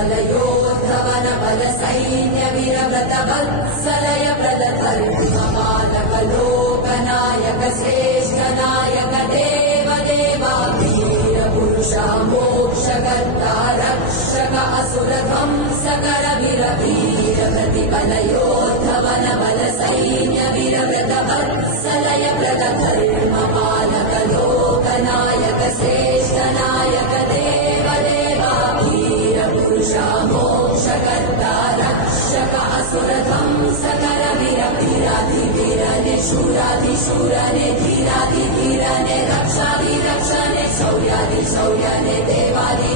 बलयोद्धवन बल सैन्य वीरव्रत वत्सलय प्रदधर्मपालक लोकनायक श्रेष्ठ नायक देव देवा वीर पुरुष मोक्षकर्ता रक्षक असुर ध्वंसकर वीर वीर प्रतिबलयोद्धवन बल सैन्य वीरव्रत वत्सलय प्रदधर्मपालक लोकनायक श्रेष्ठ नायक देव देवा वीर पुरुष मोक्षकर्ता रक्षक असुर ध्वंसकर वीर वीराधिवीर निशूराधिशूर धीराधिधीर रक्षाधिरक्षणे शौर्याधिशौर्य देवादि